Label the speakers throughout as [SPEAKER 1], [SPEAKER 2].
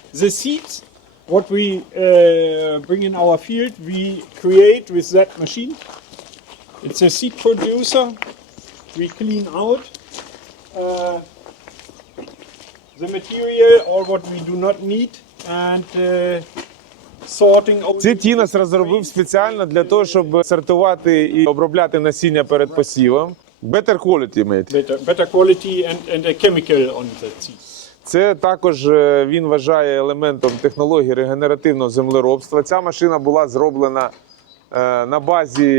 [SPEAKER 1] The seeds, what we bring in our field, we create with that machine. It's a seed producer. We clean out the material or what we do not need and sorting out.
[SPEAKER 2] Це Тінас розробив спеціально для того, щоб сортувати і обробляти насіння перед посівом. Better quality, mate.
[SPEAKER 1] Better quality and a chemical on the seeds.
[SPEAKER 2] Це також він вважає елементом технології регенеративного землеробства. Ця машина була зроблена на базі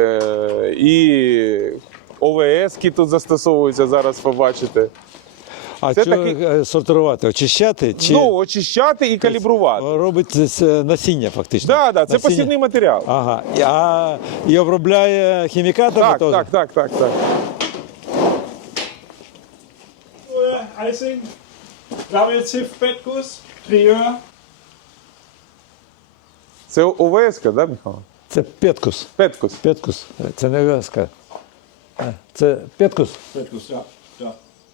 [SPEAKER 2] і ОВС, які тут застосовуються, зараз побачите.
[SPEAKER 3] А
[SPEAKER 2] Це
[SPEAKER 3] що
[SPEAKER 2] такий-
[SPEAKER 3] сортувати? Очищати? Чи
[SPEAKER 2] Ну, очищати і калібрувати.
[SPEAKER 3] робить насіння фактично?
[SPEAKER 2] Так, це
[SPEAKER 3] Насіння?
[SPEAKER 2] посівний матеріал.
[SPEAKER 3] Ага. І обробляє хімікатами теж?
[SPEAKER 2] Так.
[SPEAKER 1] I think double sift Petkus, Trier.
[SPEAKER 2] Це ОВС, так, Михайло?
[SPEAKER 3] Це Петкус.
[SPEAKER 2] Петкус.
[SPEAKER 3] Петкус. Це не веска. Це Петкус.
[SPEAKER 1] Petkus, ja.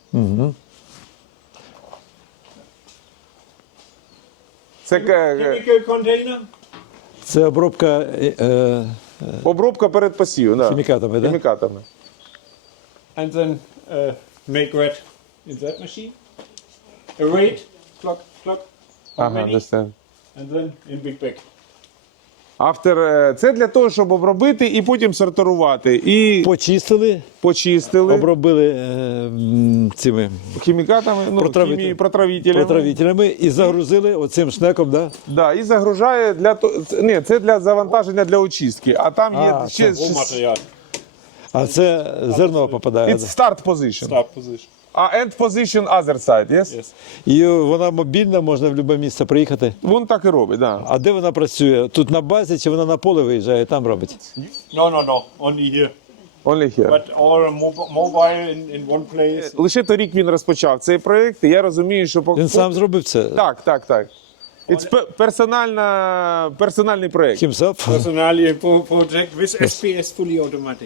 [SPEAKER 2] Це
[SPEAKER 1] Chemical container.
[SPEAKER 3] Це обробка
[SPEAKER 2] обробка перед посівом. Да.
[SPEAKER 3] хімікатами, так?
[SPEAKER 2] Хімікатами.
[SPEAKER 1] And then make red in that machine. Aerate, clock. How
[SPEAKER 2] Ага,
[SPEAKER 1] many?
[SPEAKER 2] understand.
[SPEAKER 1] And then in big bag.
[SPEAKER 2] Це для того, щоб обробити і потім сортувати. І
[SPEAKER 3] Почистили,
[SPEAKER 2] почистили
[SPEAKER 3] обробили цими
[SPEAKER 2] хімікатами, протравителями.
[SPEAKER 3] протравителями і загрузили оцим шнеком, да?
[SPEAKER 2] Да, і загружає це для завантаження для очистки. А там є ще
[SPEAKER 1] Rohmaterial.
[SPEAKER 3] А це зерно попадає.
[SPEAKER 2] It's start position.
[SPEAKER 1] Start position.
[SPEAKER 2] А end position other side, yes?
[SPEAKER 1] Yes.
[SPEAKER 3] І вона мобільна, можна в будь-яке місце приїхати.
[SPEAKER 2] Він так і робить, да.
[SPEAKER 3] А де вона працює? Тут на базі чи вона на поле виїжджає, там робить?
[SPEAKER 1] No. Only here.
[SPEAKER 2] Only here.
[SPEAKER 1] But all mobile in one place.
[SPEAKER 2] Лише торік він розпочав цей проєкт, і я розумію, що
[SPEAKER 3] Він сам зробив це?
[SPEAKER 2] Так. It's персональний проєкт.
[SPEAKER 3] Himself?
[SPEAKER 1] Personally project with SPS fully automatic.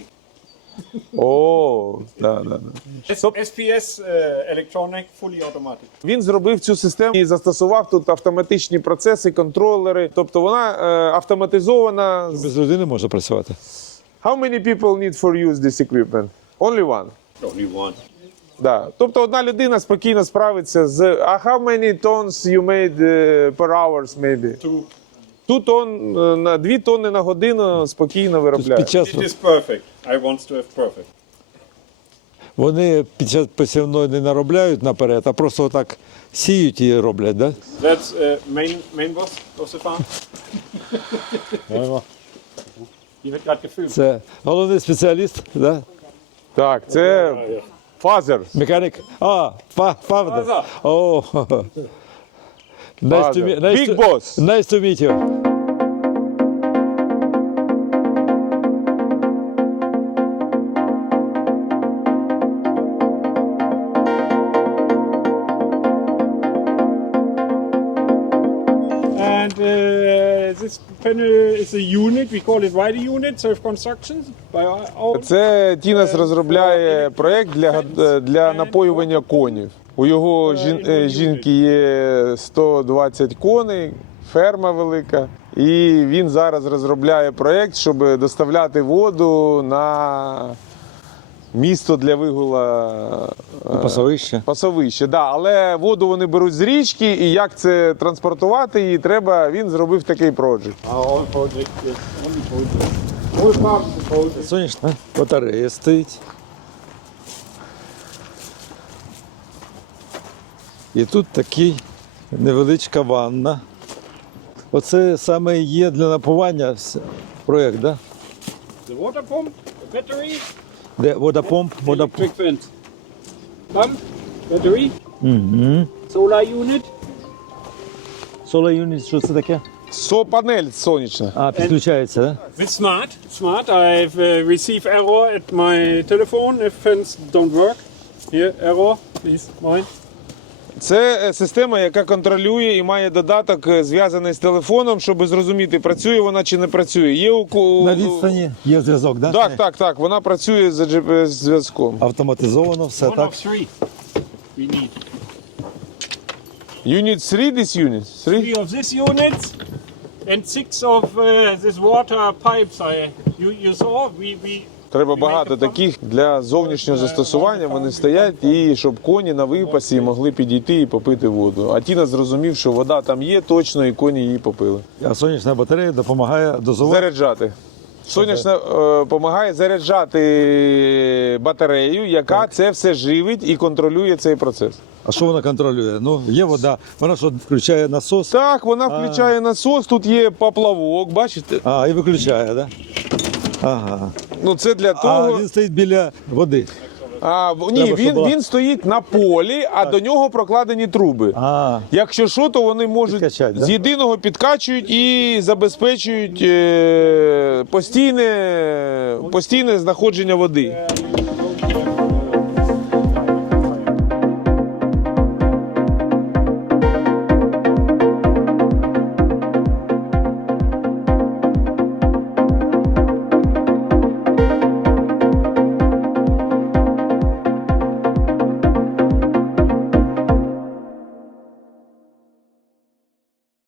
[SPEAKER 2] О, да.
[SPEAKER 1] SPS electronic fully automatic.
[SPEAKER 2] Він зробив цю систему і застосував тут автоматичні процеси, контролери. Тобто вона автоматизована.
[SPEAKER 3] Без людини можна працювати.
[SPEAKER 2] How many people need for use this equipment? Only one.
[SPEAKER 1] Only one.
[SPEAKER 2] Да. Тобто одна людина спокійно справиться з... А how many tons you made per hours maybe? 2 тонни на годину спокійно виробляє.
[SPEAKER 3] Під час,
[SPEAKER 1] It is perfect. I want to have perfect.
[SPEAKER 3] вони під час посівної не наробляють наперед, а просто отак сіють і роблять, да?
[SPEAKER 1] That's main boss of the farm. Die wird gerade gefilmt.
[SPEAKER 3] Це головний спеціаліст, да?
[SPEAKER 2] Так, це фазер.
[SPEAKER 3] Механік. Фавда.
[SPEAKER 1] Father.
[SPEAKER 3] О,
[SPEAKER 2] Big boss.
[SPEAKER 3] Nice to meet you.
[SPEAKER 1] And this panel is a unit. We call it rider unit, self-construction. By our
[SPEAKER 2] Це Тінас розробляє проєкт для напоювання конів. У його жінки є 120 коней, ферма велика. І він зараз розробляє проєкт, щоб доставляти воду на місто для вигула пасовище. Да. Але воду вони беруть з річки, і як це транспортувати її треба, він зробив такий проєкт.
[SPEAKER 1] Our project, yes, only project. All part of the project.
[SPEAKER 3] Сонячна батарея стоїть. І тут такий невеличка ванна. Оце саме є для напування проєкт, да?
[SPEAKER 1] The water pump, the battery,
[SPEAKER 3] Де водопомп,
[SPEAKER 1] electric fence. Pump, battery, solar unit,
[SPEAKER 3] Solar unit, що це таке?
[SPEAKER 2] Панель сонячна.
[SPEAKER 3] А, підключається, да?
[SPEAKER 1] with smart. I've received error at my telephone if fence don't work. Here, error, please, mine.
[SPEAKER 2] Це система, яка контролює і має додаток, зв'язаний з телефоном, щоб зрозуміти, працює вона чи не працює. Є
[SPEAKER 3] На відстані є зв'язок, да?
[SPEAKER 2] Так. Вона працює за GPS-зв'язком.
[SPEAKER 3] Автоматизовано, все
[SPEAKER 1] One
[SPEAKER 3] так.
[SPEAKER 1] of three we need.
[SPEAKER 2] You need 3 this unit? 3?
[SPEAKER 1] 3 of these units and 6 of this water pipes. You saw we
[SPEAKER 2] Треба багато таких для зовнішнього застосування. Вони стоять, і щоб коні на випасі могли підійти і попити воду. А Тіна зрозумів, що вода там є точно, і коні її попили.
[SPEAKER 3] А сонячна батарея допомагає дозувати.
[SPEAKER 2] Заряджати. Сонячна допомагає заряджати батарею, яка це все живить і контролює цей процес.
[SPEAKER 3] А що вона контролює? Ну, є вода, вона що включає насос,
[SPEAKER 2] Так, вона включає насос, тут є поплавок, бачите?
[SPEAKER 3] і виключає, так? Да? Ага.
[SPEAKER 2] Ну це для
[SPEAKER 3] А
[SPEAKER 2] того.
[SPEAKER 3] він стоїть біля води.
[SPEAKER 2] Ні,
[SPEAKER 3] щоб була-
[SPEAKER 2] він стоїть на полі, а до нього прокладені труби.
[SPEAKER 3] А,
[SPEAKER 2] Якщо що, то вони можуть
[SPEAKER 3] Підкачать, да?
[SPEAKER 2] з єдиного підкачують і забезпечують постійне знаходження води.